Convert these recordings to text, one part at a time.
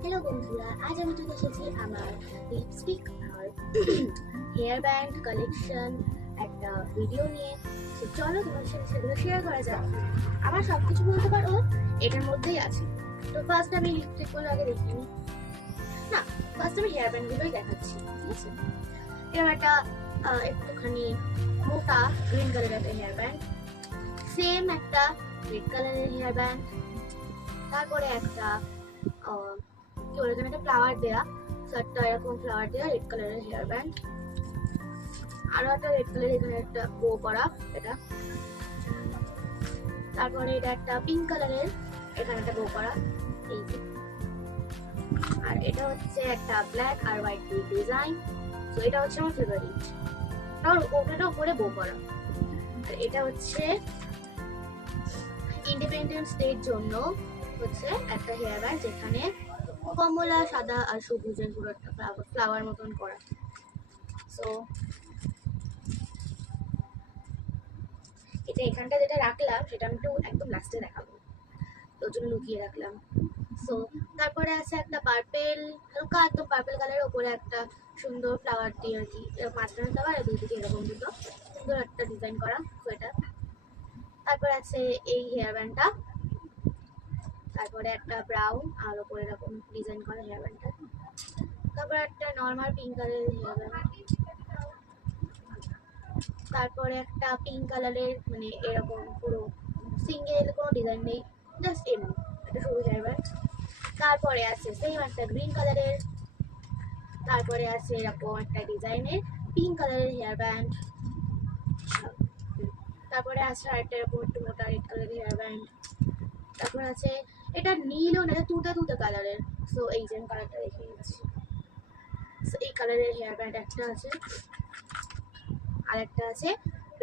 Hello বন্ধুরা, আজ আমি চলে এসেছি আমার লিপস্টিক আর হেয়ার ব্যান্ড কালেকশন একটা ভিডিও নিয়ে। তো চলো তোমার সাথে সেগুলো শেয়ার করা যাক। আমার সব কিছু বলতে পারো এটার মধ্যেই আছে। তো ফার্স্ট আমি লিপস্টিকগুলো আগে দেখে নিই। না, ফার্স্ট আমি হেয়ার ব্যান্ডগুলোই দেখাচ্ছি, ঠিক আছে? এরকম একটা একটুখানি মোটা গ্রিন কালারের একটা হেয়ার ব্যান্ড, সেম একটা রেড কালারের হেয়ার ব্যান্ড, তারপরে একটা কি বলে এখানে একটা ফ্লাওয়ার দেয়া, একটা এরকম ফ্লাওয়ার দেয়া রেড কালারের হেয়ার ব্যান্ড, আরো একটা রেড কালার এখানে একটা বো করা এটা, তারপরে এটা একটা পিঙ্ক কালারের এখানে একটা বো করা এই যে, আর এটা হচ্ছে একটা ব্ল্যাক আর হোয়াইট ডিজাইন। তো এটা হচ্ছে আমার ফেভারিট, আর ওটাটা উপরে বো করা। আর এটা হচ্ছে ইন্ডিপেন্ডেন্স ডের জন্য হচ্ছে একটা হেয়ার ব্যান্ড, যেখানে কমলা, সাদা আর সবুজের পুরো একটা ফ্লাওয়ার মতন করা। সো এটা এখানটা যেটা রাখলাম সেটা আমি একটু একদম লাস্টে দেখাবো, ওর জন্য লুকিয়ে রাখলাম। সো তারপরে আছে একটা পার্পেল, হালকা একদম পার্পেল কালারের ওপরে একটা সুন্দর ফ্লাওয়ার দিয়ে আর কি, মাঝখানে ফ্লাওয়ার আর দুই দিকে এরকম দুটো সুন্দর একটা ডিজাইন করা। সো এটা, তারপরে আছে এই হেয়ার ব্যান্ডটা, তারপরে একটা ব্রাউন আর ওপরে এরকম ডিজাইন করা হেয়ার ব্যান্ডটা, তারপরে একটা নর্মাল পিঙ্ক কালারের হেয়ার ব্যান্ড, তারপরে একটা পিঙ্ক কালারের মানে এরকম পুরো সিঙ্গেল কোনো ডিজাইন নেই, জাস্ট এমনি একটা সরু হেয়ার ব্যান্ড, তারপরে আছে সেম একটা গ্রিন কালারের, তারপরে আছে এরকম একটা ডিজাইনের পিঙ্ক কালারের হেয়ার ব্যান্ড, তারপরে আছে আরেকটা এরকম একটু মোটা রেড কালারের হেয়ার ব্যান্ড, তারপর আছে এটা নীলও না, তুতে তুতে কালারের। সো এই যে কালারটা দেখে নিচ্ছি, এই কালারের হেয়ার ব্যান্ড একটা আছে, আর একটা আছে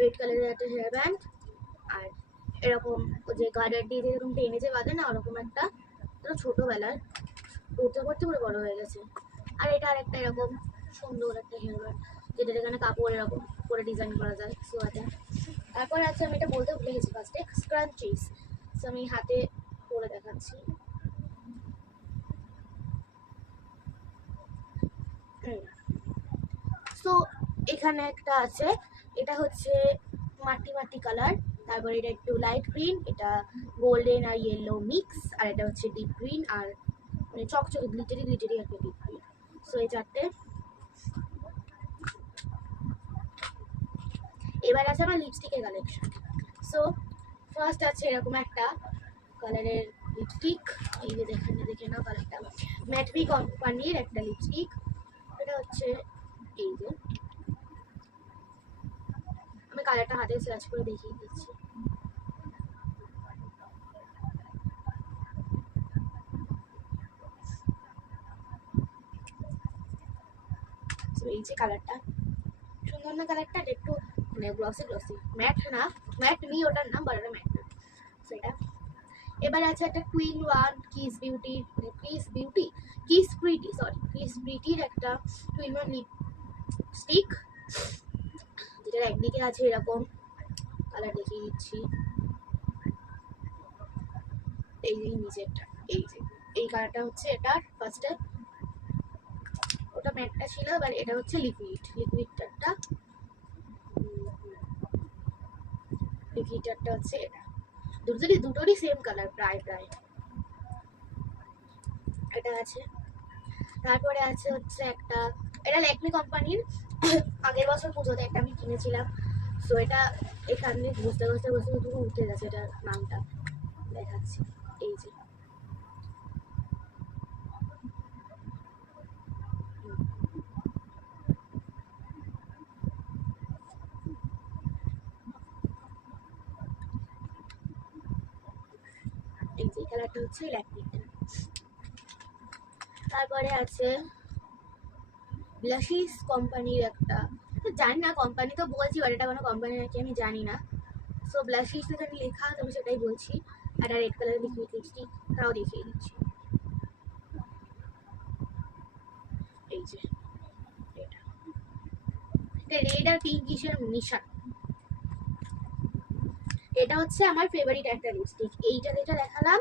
রেড কালারের একটা হেয়ার ব্যান্ড, আর এরকম ওই যে গার্ডার দিয়ে এরকম টেনে যে বাঁধে না, ওরকম একটা ছোটবেলার পড়তে পড়তে পুরো বড় হয়ে গেছে। আর এটা আর একটা এরকম সুন্দর একটা হেয়ার ব্যান্ড, যেটা এখানে কাপড় এরকম করে ডিজাইন করা যায় সোয়াতে। তারপরে আছে, আমি এটা বলতে ভুলে গেছি ফার্স্টে, স্ক্রাঞ্চিস। সো আমি হাতে পরে দেখাচ্ছি। সো এখানে একটা আছে, এটা হচ্ছে মাটি মাটি কালার, তারপরে এটা একটু লাইট গ্রিন, এটা গোল্ডেন আর ইয়েলো মিক্স, আর এটা হচ্ছে ডিপ গ্রিন আর মানে চকচকে গ্লিটারি গ্লিটারি একটা ডিপ গ্রিন। সো এই চারটে। এবার আছে আমার লিপস্টিকের কালেকশন। সো ফার্স্ট আছে এরকম একটা কালারের লিপস্টিক, এই যে দেখে নাও কালারটা, ম্যাটভি কোম্পানির একটা লিপস্টিক। এটা হচ্ছে এই যে, আমি কালারটা হাতে সার্চ করে দেখিয়ে দিচ্ছি। এই যে কালারটা, সুন্দর না কালারটা? একটু মানে গ্লসি গ্লসি, ম্যাট না, ম্যাট নি ওটার নাম, বাট ওটা ম্যাট না সেটা। এবার আছে একটা Queen One Kiss Beauty, Kiss Pretty, sorry Kiss প্রিটির একটা কুইন ওয়ান লিপস্টিক, যেটার একদিকে আছে এরকম কালার দেখিয়ে দিচ্ছি, এই যে নিচেরটা, এই যে এই কালারটা হচ্ছে এটার ফার্স্টে, ওটা ম্যাটটা ছিল, এবার এটা হচ্ছে লিকুইডটা লিকুইডটা হচ্ছে এটা, দুটোরই সেম কালার প্রায় প্রায়। এটা আছে, তারপরে আছে হচ্ছে একটা, এটা ল্যাকমি কোম্পানির, আগের বছর পুজোতে একটা আমি কিনেছিলাম। সো এটা এখানে বুঝতে বুঝতে বুঝতে পুরো উঠে গেছে এটার নামটা, দেখাচ্ছি এই যে, এই যে কালারটা হচ্ছে ল্যাকমিটা। তারপরে আছে ব্লাশিস কোম্পানির একটা, জানি না কোম্পানি তো বলছি, বাট এটা কোনো কোম্পানি নাকি আমি জানি না। সো ব্লাশিস এখানে লেখা, তবে সেটাই বলছি। একটা রেড কালার লিকুইড লিপস্টিক, তাও দেখিয়ে দিচ্ছি, এই যে এটা, রেড আর পিঙ্ক কিসের মিশন। এটা হচ্ছে আমার ফেভারিট একটা লিপস্টিক, এইটা যেটা দেখালাম,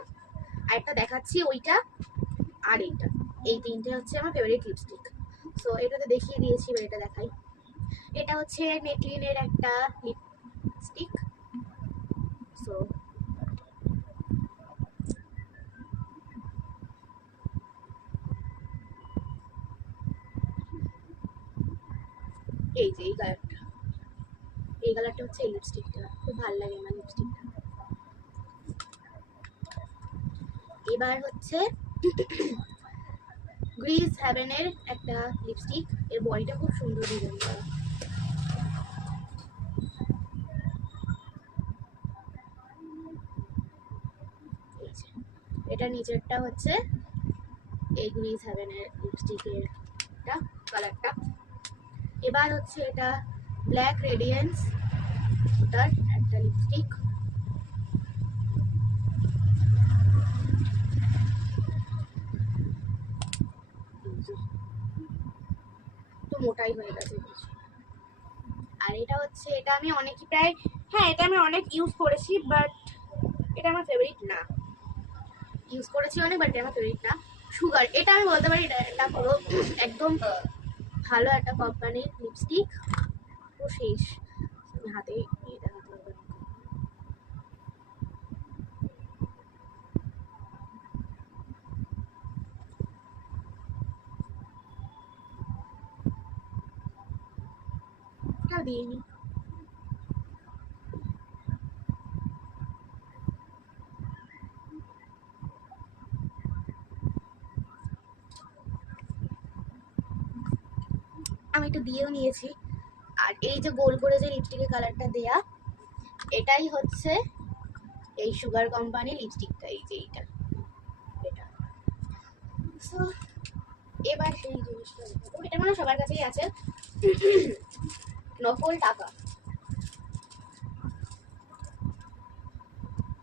আর একটা দেখাচ্ছি ওইটা, আর এইটা, এই তিনটে হচ্ছে আমার ফেভারিট লিপস্টিক। সো এটাতে দেখিয়ে দিয়েছি, এবার এটা দেখাই। এটা হচ্ছে মেকলিনের একটা লিপস্টিক। সো এই যে এই কালারটা হচ্ছে এই লিপস্টিকটা, খুব ভালো লাগে আমার লিপস্টিকটা। এবার হচ্ছে গ্রিজ হ্যাভেনের একটা লিপস্টিক, এর বডিটা খুব সুন্দর ডিজাইন করা। এটা নিচেরটা হচ্ছে এই গ্রিজ হ্যাভেনের লিপস্টিকের কালারটা। এবার হচ্ছে এটা ব্ল্যাক রেডিয়েন্স ওটার একটা লিপস্টিক। তো মোটাই হয়ে গেছে। আর এটা হচ্ছে, এটা আমি অনেকই প্রায়, হ্যাঁ এটা আমি অনেক ইউজ করেছি, বাট এটা আমার ফেভারিট না। ইউজ করেছি অনেক, বাট এটা আমার ফেভারিট না। সুগার, এটা আমি বলতে পারি এটা পুরো একদম ভালো একটা কোম্পানির লিপস্টিক। তো শেষ, আমি হাতে দেখাতে হবে। দিইনি। আমি একটু দিয়েও নিয়েছি। আর এই যে গোল করে যে লিপস্টিকের কালারটা দেয়া, এটাই হচ্ছে এই সুগার কোম্পানির লিপস্টিকটা, এই যে এইটা এটা। সো এবার সেই জিনিসটা এটা মানে সবার কাছেই আছে, নকল টাকা।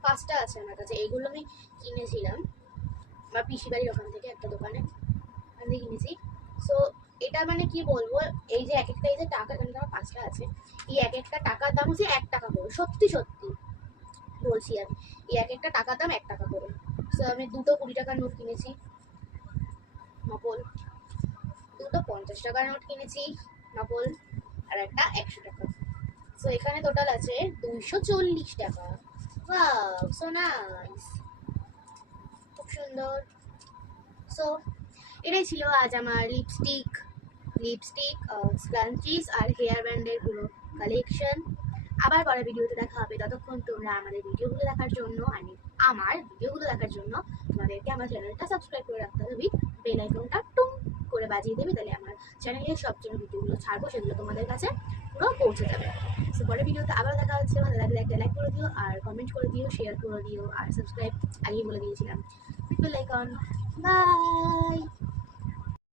5টা আছে আমার কাছে। এইগুলো আমি কিনেছিলাম আমার পিসি বাড়ির ওখান থেকে, একটা দোকানে ওখান থেকে কিনেছি। সো এটা মানে কি বলবো, এই যে এক একটা এই যে টাকা, এখানে আমার 5টা আছে, এই এক একটা টাকার দাম হচ্ছে 1 টাকা করে। সত্যি সত্যি বলছি আমি, এই এক একটা টাকার দাম 1 টাকা করে। সো আমি 2টো 20 টাকার নোট কিনেছি নকল, 2টো 50 টাকার নোট কিনেছি নকল, আর একটা 100 টাকা। সো এখানে টোটাল আছে 240 টাকা। ওয়াও, সো নাইস, খুব সুন্দর। সো এটাই ছিল আজ আমার লিপস্টিক স্প্লাঞ্চিস আর হেয়ার ব্যান্ডের পুরো কালেকশন। আবার পরের ভিডিওতে দেখা হবে। ততক্ষণ তোমরা আমাদের ভিডিওগুলো দেখার জন্য, তোমাদেরকে আমার চ্যানেলটা সাবস্ক্রাইব করে রাখতে হবে, বেল আইকনটা টুং করে বাজিয়ে দেবে, তাহলে আমার চ্যানেলের সবচেয়ে ভিডিওগুলো ছাড়বো সেগুলো তোমাদের কাছে পুরো পৌঁছে যাবে। সো পরের ভিডিওতে আবার দেখা হচ্ছে। ভালো লাগলে একটা লাইক করে দিও, আর কমেন্ট করে দিও, শেয়ার করে দিও, আর সাবস্ক্রাইব আগেই বলে দিয়েছিলাম, বেল আইকন। বাই।